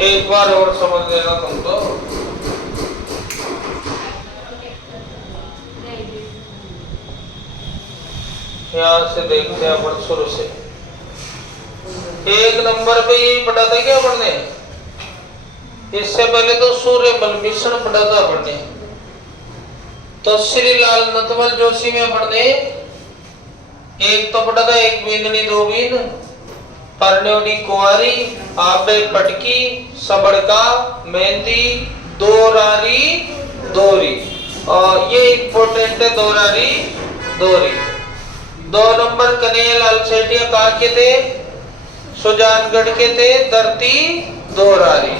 एक बार और समझ लेना तुम तो। यहां से देखते हैं अपन शुरू से। एक नंबर पे ये पढ़ा था क्या अपन ने? इससे पहले तो सूर्य बल मिश्रण पढ़ा था अपन ने। तो श्री लाल नटवल जोशी में अपन ने एक तो पढ़ा था एक बिंदनी दो बिंद, परन्योडी कुंवारी, आबे पटकी, सबड़का, मेहंदी, दोरारी, दोरी। और ये इंपॉर्टेंट है दोरारी दोरी। 2 नंबर कन्हैयालाल सेठिया कहाँ के थे? सुजानगढ़ के थे। धरती दोरारी।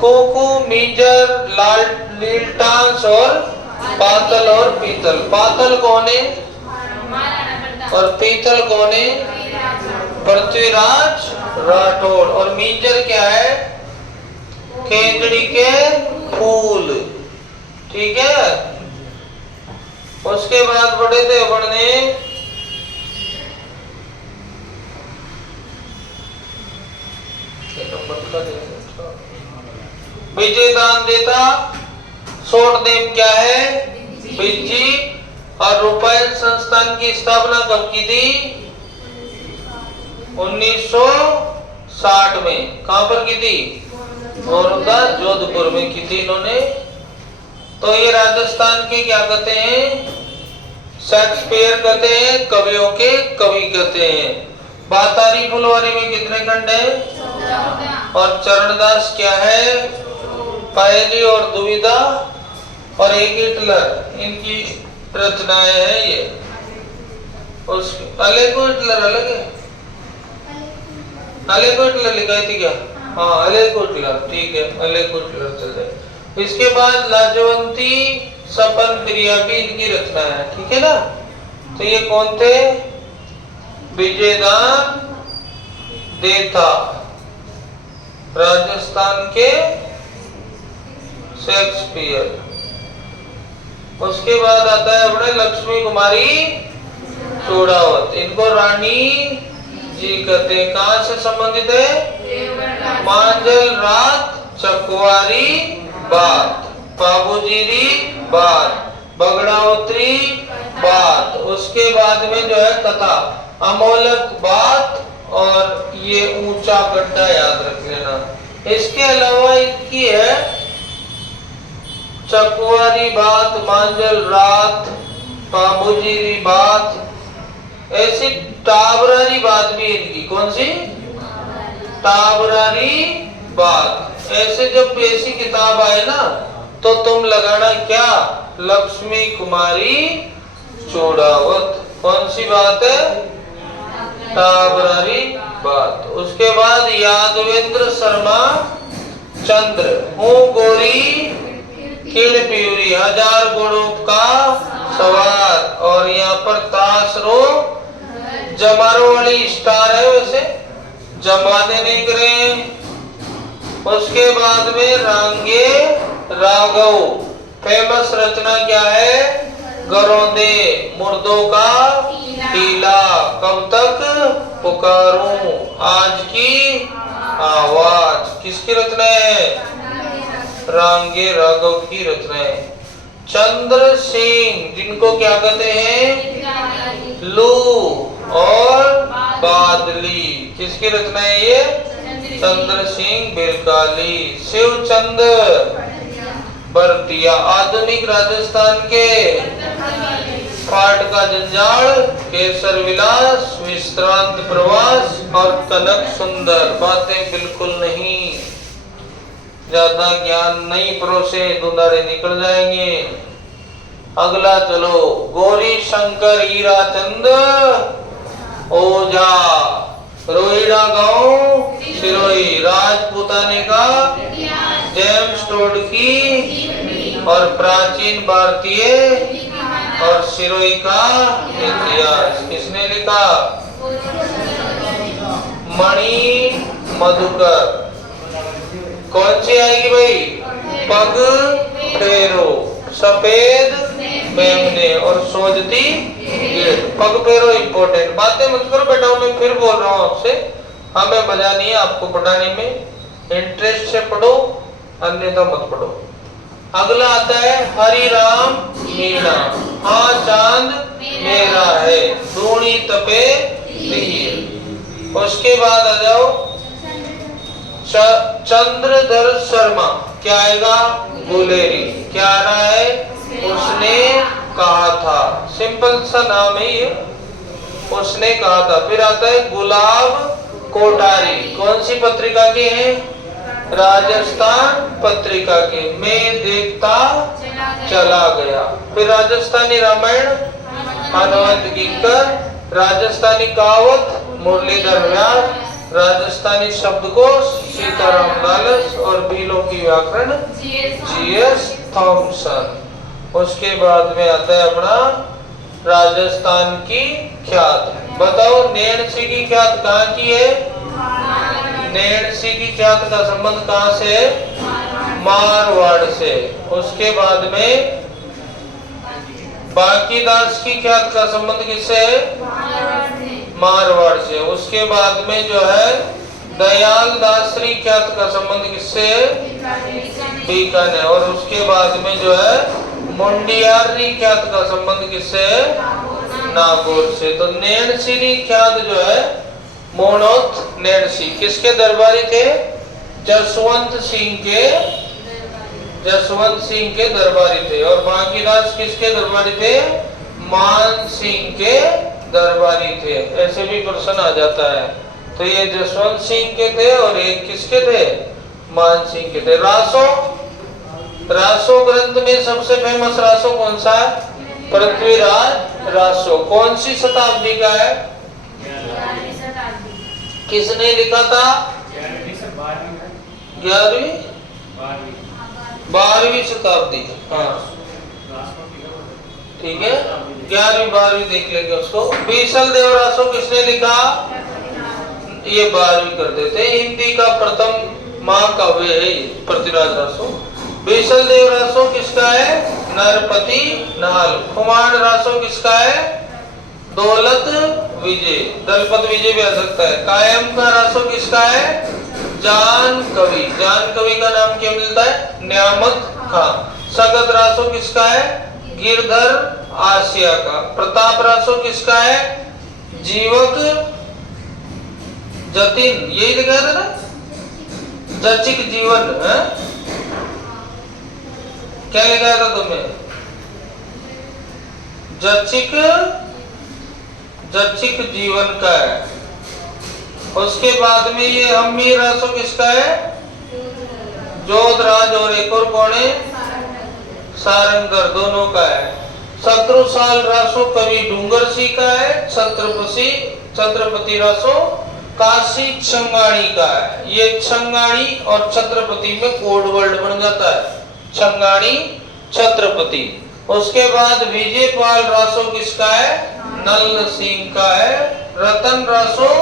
कोकू, मीजर, लाल लीलटांस और पातल और पीतल। पातल कौन है और पीतल कौन है? पृथ्वीराज राठौड़। और मीजर क्या है? केंगड़ी के फूल। ठीक है। उसके बाद पढ़े थे अपन ने विजयदान देता। शॉर्ट नेम क्या है? विजी। और रूपायन संस्थान की स्थापना कब की थी? 1960 में। कहां पर की थी? मोरंदा जोधपुर में की थी इन्होंने। तो ये राजस्थान के क्या कहते हैं? शेक्सपियर कहते हैं, कवियों के कवि कहते हैं। बातारी फुलवारी में कितने खंड हैं? और चरणदास क्या है? पहली और दुविधा और एक हिटलर, इनकी रचनाएं हैं ये। उस अलेको हिटलर अलग है? अलेको हिटलर लिखा थी क्या? हाँ अलेको हिटलर, ठीक है अलेको हिटलर चल जाए। इसके बाद लाजवंती, सपन, प्रिया भी इनकी रचना है। ठीक है ना। तो ये कौन थे? विजयदान देता राजस्थान के शेक्सपियर। उसके बाद आता है अपने लक्ष्मी कुमारी चौड़ावत। इनको रानी जी कहते हैं। कहां से संबंधित है? मांझल रात, चकवारी बात, बाबूजीरी बात, बगड़ावत्री बात। उसके बाद में जो है कथा, अमोलक बात और ये ऊंचा गड्ढा याद रख लेना। इसके अलावा इनकी है चकवारी बात, मांझल रात, बाबूजीरी बात, ऐसी टाबरारी बात भी इनकी। कौन सी? टाबरारी बात। ऐसे जब ऐसी किताब आए ना तो तुम लगाना क्या? लक्ष्मी कुमारी चौड़ावत। कौन सी बात है? टाबरारी बात। उसके बाद यादवेंद्र शर्मा चंद्र, हूँ गोरी किल प्यूरी, 1000 घोड़ों का सवार। और यहाँ पर तासरो जमारो वाली स्टार है, वैसे जमाने नहीं करे। उसके बाद में रांगे राघव, फेमस रचना क्या है? गरोदे, मुर्दों का टीला, कब तक पुकारूं, आज की आवाज। किसकी रचना है? रांगे राघव की रचना है। चंद्र सिंह, जिनको क्या कहते हैं? लू और बादली। किसकी रचना है ये? चंद्र सिंह बिरकाली। शिव चंद्र बरतिया। आधुनिक राजस्थान के पाठ का जंजाल, केसर विलास, विश्रांत प्रवास और कनक सुंदर। बातें बिल्कुल नहीं, ज्यादा ज्ञान नहीं परोसे, दुधारे निकल जाएंगे। अगला चलो, गौरी शंकर हीरा चंद ओझा, रोहिड़ा गांव सिरोही, राजपूताने का जेम्स टोड की और प्राचीन भारतीय और सिरोही का इतिहास। किसने लिखा? मणि मधुकर। कौन सी आएगी भाई? पग फेरो, सफेद मेमने और सोजती गिर। पग फेरो इंपॉर्टेंट। बातें मत करो बेटा, मैं फिर बोल रहा हूँ आपसे, हमें मजा नहीं है आपको पढ़ाने में। इंटरेस्ट से पढ़ो, अन्यथा मत पढ़ो। अगला आता है हरि राम मीणा, हाँ चांद मेरा है, धूणी तपे तीर। उसके बाद आ जाओ चंद्रधर शर्मा, क्या आएगा? गुलेरी। क्या आ रहा है? उसने कहा था, सिंपल सा नाम है ये, उसने कहा था। फिर आता है गुलाब कोठारी, कौन सी पत्रिका के हैं? राजस्थान पत्रिका के। मैं देखता चला गया। फिर राजस्थानी रामायण हनुमंत गीकर, राजस्थानी कहावत मुरलीधर व्यास, राजस्थानी शब्दकोश सीताराम लालस और भीलों की व्याकरण जीएस थॉमसन। उसके बाद में आता है अपना राजस्थान की ख्यात। बताओ नैणसी की ख्यात कहाँ की है? नैणसी की ख्यात का संबंध कहाँ से है? मारवाड़ से। उसके बाद में बांकीदास की ख्यात का संबंध किससे है? मारवाड़ से। उसके बाद में जो है दयाल दासरी ख्यात का संबंध किससे है? बीकानेर। और उसके बाद में जो है मुंडियारी ख्यात का संबंध किससे है? नागौर से। तो नैणसी ख्यात जो है मोनोथ नैणसी किसके दरबारी थे? जसवंत सिंह के दरबारी थे। और बांकीदास किसके दरबारी थे? मान सिंह के दरबारी थे। ऐसे भी प्रश्न आ जाता है। तो ये जसवंत सिंह के थे और एक किसके थे? मान सिंह के थे। रासो ग्रंथ में सबसे फेमस रासो कौन सा है? पृथ्वीराज रासो। कौन सी शताब्दी का है? किसने लिखा था? 12वीं शताब्दी। हाँ ठीक है, 11वीं 12वीं देख लेंगे उसको। बीसल देव रासो किसने लिखा? ये 12वीं कर देते। हिंदी का प्रथम महाकाव्य है पृथ्वीराज रासो। बीसल देव रासो किसका है? नरपति नाल। खुमान रासो किसका है? दौलत विजय, दलपत विजय भी आ सकता है। कायम का रासो किसका है? जान कवि। जान कवि का नाम क्या मिलता है? न्यामत खां। सगत रासो किसका है? गिरधर आसिया का। प्रताप रासो किसका है? जीवक जतिन, यही लिखा था ना? जचिक जीवन है? क्या लिखा था तुम्हें? जचिक जीवन का है। उसके बाद में ये हम्मी रासो किसका है? जोधराज और एक और कौन है? सारंगधर, दोनों का है। शत्रुसाल रासो कवि डूंगर सिंह का है। छत्रपति रासो काशी छंगाणी का है। ये छंगाणी और छत्रपति में कोड वर्ड बन जाता है, छंगाणी छत्रपति। उसके बाद विजयपाल रासो किसका है? नल सिंह का है। रतन रासो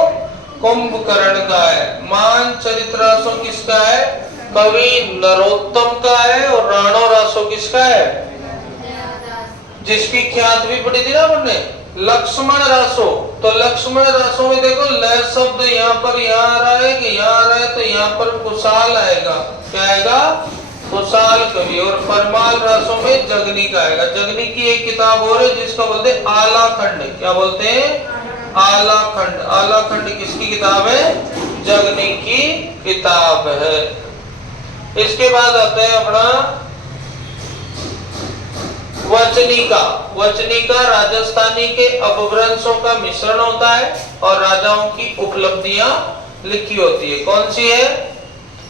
कुंभकर्ण का है। मान चरित रासो किसका है? कवि नरोत्तम का है। और राणो रासो किसका है? जिसकी ख्यात भी पड़ी थी ना हमने, लक्ष्मण रासो। तो लक्ष्मण रासो में देखो ल शब्द यहाँ पर यहाँ आ रहा है कि यहाँ आ रहा है, तो यहाँ पर कुशाल आएगा। क्या आएगा? कुशाल कवि। और परमाल रासो में जगनी का आएगा। जगनी की एक किताब और है जिसका बोलते हैं आलाखंड। क्या बोलते हैं? आलाखंड। आलाखंड किसकी किताब है? जगनी की किताब है। इसके बाद आता है अपना वचनिका। वचनिका राजस्थानी के अपभ्रंशों का मिश्रण होता है और राजाओं की उपलब्धियां लिखी होती है। कौन सी है?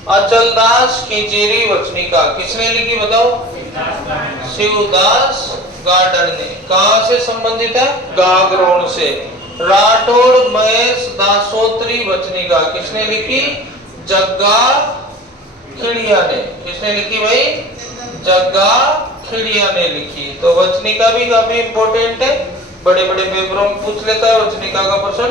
अचलदास खिचेरी वचनिका। किसने लिखी बताओ? शिवदास गार्डन ने। कहां से संबंधित है? गागरोन से। राठौड़ महेश दासोत्री वचनिका किसने लिखी? जग्गा खिड़िया ने। किसने लिखी भाई? जग्गा खिड़िया ने लिखी। तो वचनिका भी काफी इंपॉर्टेंट है, बड़े बड़े पेपरों में पूछ लेता है वचनिका का प्रश्न।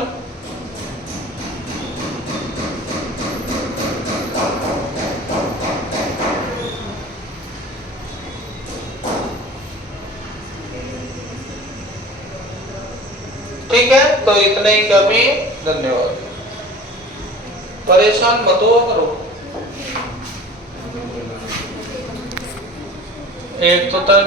ठीक है, तो इतने ही काफी। धन्यवाद। परेशान मत हुआ करो। एक तो